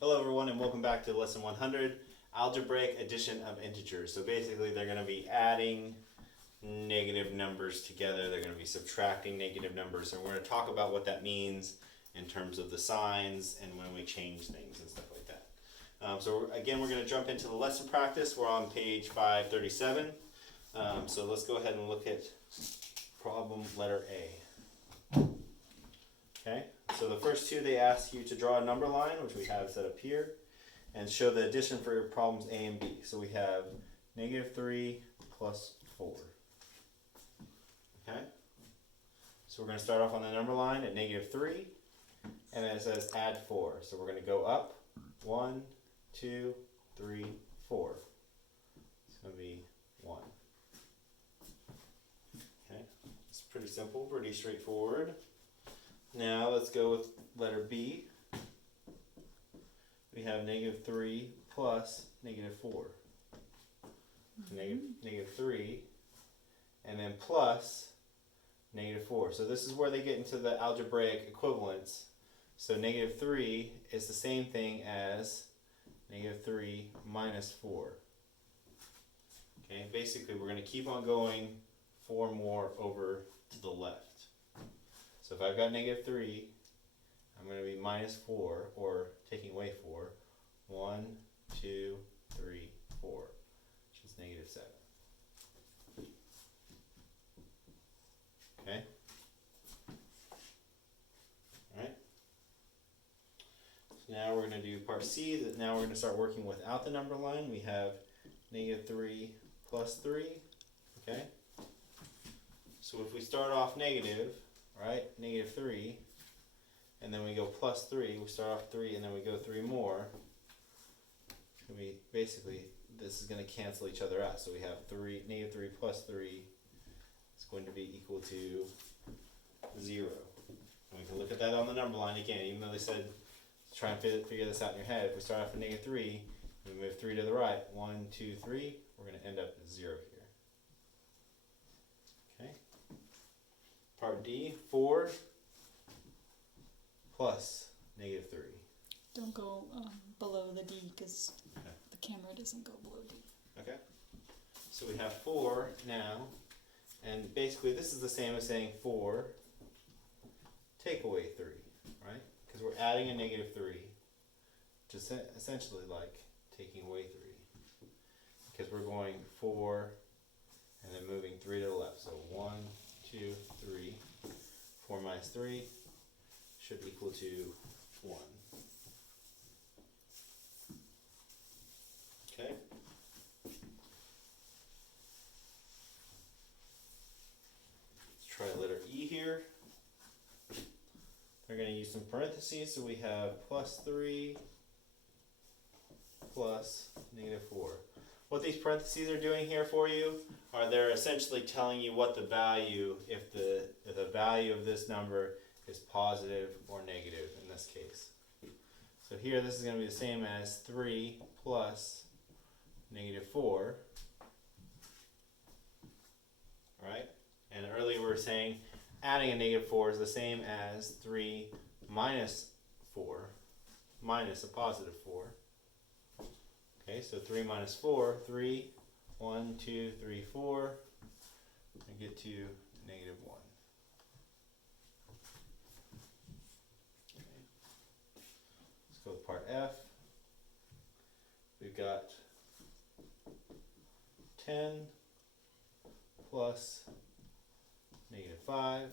Hello everyone and welcome back to lesson 100, algebraic addition of integers. So basically they're going to be adding negative numbers together, they're going to be subtracting negative numbers, and we're going to talk about what that means in terms of the signs and when we change things and stuff like that. So again, we're going to jump into the lesson practice. We're on page 537. So let's go ahead and look at problem letter A. Okay, so the first two, they ask you to draw a number line, which we have set up here, and show the addition for problems A and B. So we have -3 plus 4. Okay, so we're going to start off on the number line at -3, and then it says add 4. So we're going to go up 1, 2, 3, 4. It's going to be 1. Okay, it's pretty simple, pretty straightforward. Now let's go with letter B. We have -3 plus -4. -3 and then plus -4. So this is where they get into the algebraic equivalence. So -3 is the same thing as -3 minus 4. Okay, basically we're going to keep on going 4 more over to the left. So if I've got -3, I'm going to be minus 4, or taking away 4. 1, 2, 3, 4, which is -7. Okay? Alright? So now we're going to do part C. That now we're going to start working without the number line. We have -3 plus 3. Okay? So if we start off negative, right, -3, and then we go plus 3, we start off 3 and then we go 3 more, it's going to be basically, this is going to cancel each other out. So we have -3 plus 3 is going to be equal to 0. And we can look at that on the number line again, even though they said try and figure this out in your head. If we start off with -3, we move 3 to the right, 1, 2, 3, we're going to end up at 0 here. Okay. Part D, 4 plus -3. Don't go below the D because Okay. the camera doesn't go below D. Okay. So we have 4 now, and basically this is the same as saying 4 take away 3, right? Because we're adding a -3, which is essentially like taking away 3. Because we're going 4 and then moving 3 to the left. So 1, 2, 3. 4 minus 3 should equal to 1. Okay. Let's try letter E here. We're going to use some parentheses, so we have plus 3 plus -4. What these parentheses are doing here for you are they're essentially telling you what the value, if the value of this number is positive or negative in this case. So here this is going to be the same as 3 plus -4. Right? And earlier we were saying adding a -4 is the same as 3 minus 4 minus a positive 4. Okay, so 3 minus 4, 3, 1, 2, 3, 4, and get to -1. Okay. Let's go with part F. We've got 10 plus -5.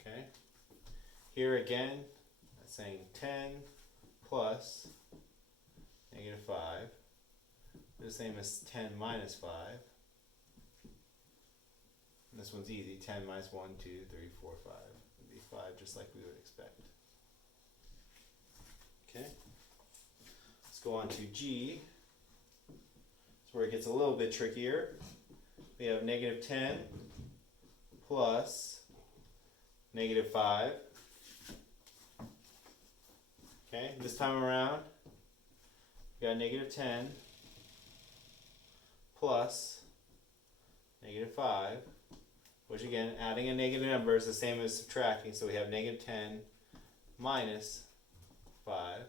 Okay. Here again, that's saying 10 plus -5, the same as 10 minus 5. And this one's easy, 10 minus 1, 2, 3, 4, 5. It'd be 5 just like we would expect. Okay, let's go on to G. That's where it gets a little bit trickier. We have -10 plus -5. Okay, this time around, we got -10 plus -5, which again, adding a negative number is the same as subtracting, so we have -10 minus 5.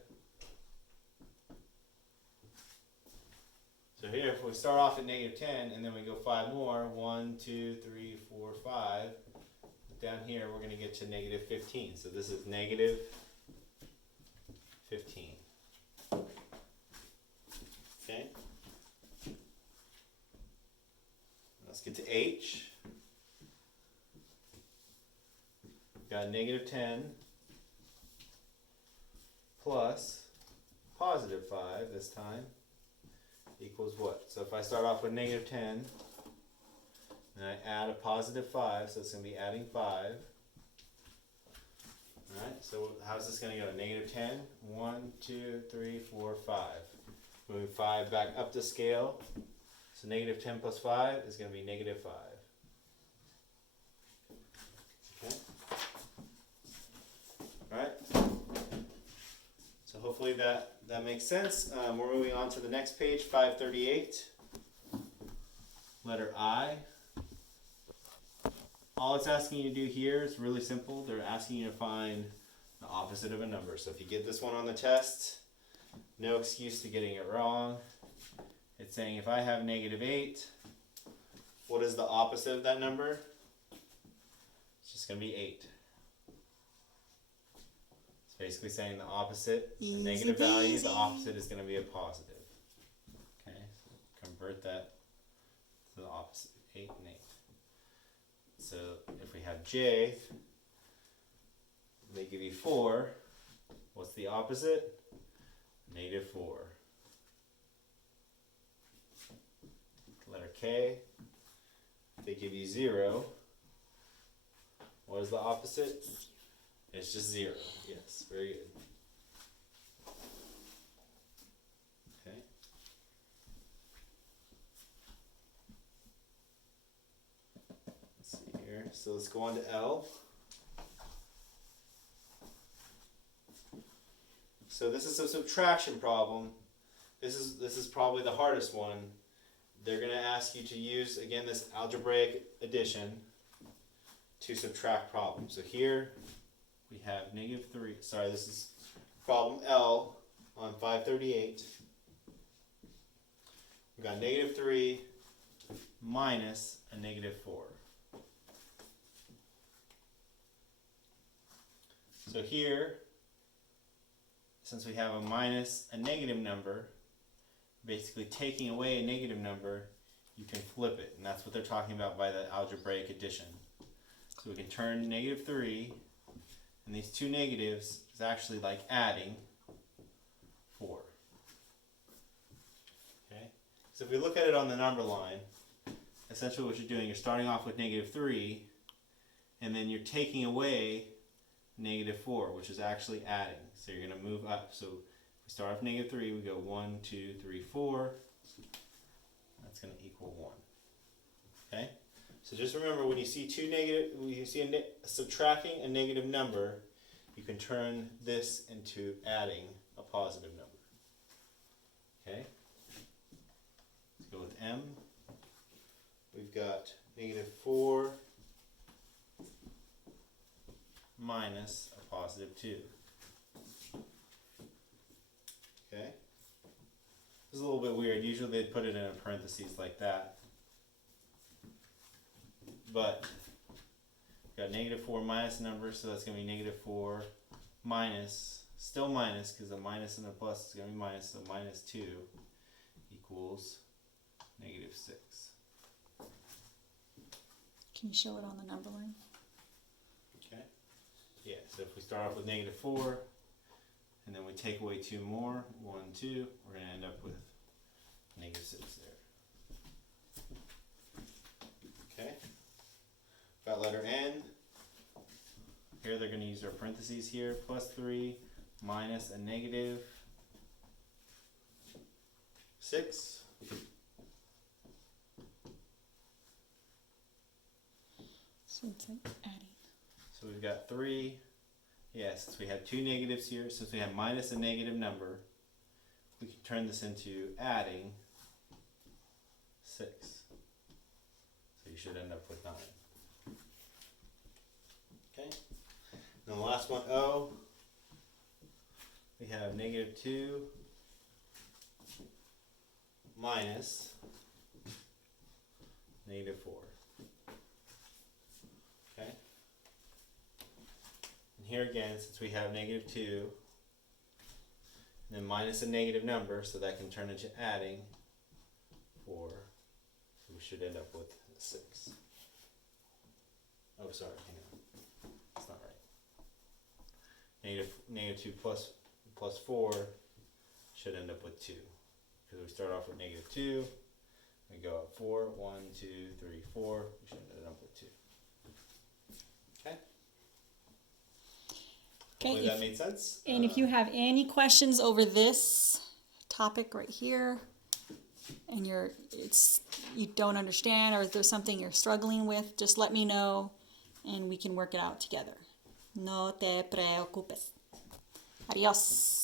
So here, if we start off at negative 10 and then we go 5 more, 1, 2, 3, 4, 5, down here we're going to get to negative 15. So this is negative 15. Okay? Let's get to H. We've got negative 10 plus positive 5 this time equals what? So if I start off with negative 10 and I add a positive 5, so it's going to be adding 5. Alright, so how's this going to go? Negative 10, 1, 2, 3, 4, 5. Move 5 back up to scale. So negative 10 plus 5 is going to be negative 5. Okay? Alright? So hopefully that makes sense. We're moving on to the next page, 538. Letter I. All it's asking you to do here is really simple. They're asking you to find the opposite of a number. So if you get this one on the test, no excuse to getting it wrong. It's saying if I have negative 8, what is the opposite of that number? It's just going to be 8. It's basically saying the opposite, a negative value, the opposite is going to be a positive. Okay, so convert that to the opposite, 8 and 8. So if we have J, they give you 4. What's the opposite? Negative 4. Letter K, they give you 0. What is the opposite? It's just 0. Yes, very good. Okay. Let's see here. So let's go on to L. So this is a subtraction problem. This is probably the hardest one. They're going to ask you to use, again, this algebraic addition to subtract problems. So here we have negative 3. Sorry, this is problem L on 538. We've got negative 3 minus a negative 4. So here, since we have a minus a negative number, basically taking away a negative number, you can flip it. And that's what they're talking about by the algebraic addition. So we can turn negative 3, and these two negatives is actually like adding 4. Okay? So if we look at it on the number line, essentially what you're doing, you're starting off with negative 3, and then you're taking away negative 4, which is actually adding. So you're going to move up. So if we start off negative 3, we go 1, 2, 3, 4. That's going to equal 1. Okay? So just remember, when you see subtracting a negative number, you can turn this into adding a positive number. Okay? Let's go with M. We've got negative 4 minus a positive 2. Okay? This is a little bit weird. Usually they'd put it in a parentheses like that. But we've got negative 4 minus a number, so that's going to be negative 4 minus, still minus, because a minus and a plus is going to be minus, so minus 2 equals negative 6. Can you show it on the number line? Okay. Yeah, so if we start off with negative 4, and then we take away 2 more, 1, 2, we're going to end up with negative 6 there. Okay. Got letter N. Here they're going to use their parentheses here, plus 3 minus a negative 6. So it's like adding. So we've got 3. Yes, since we had 2 negatives here, since we have minus a negative number, we can turn this into adding 6. So you should end up with 9. Okay. And the last one, O. we have -2 minus -4. Okay? And here again, since we have -2, and then minus a negative number, so that can turn into adding 4, so we should end up with 6. Oh, sorry, hang on. That's not right. Negative 2 plus 4 should end up with 2. Because we start off with -2, we go up 4, 1, 2, 3, 4, we should end up with 2. Okay? Hopefully that made sense. And if you have any questions over this topic right here, and you don't understand, or there's something you're struggling with, just let me know, and we can work it out together. No te preocupes. Adiós.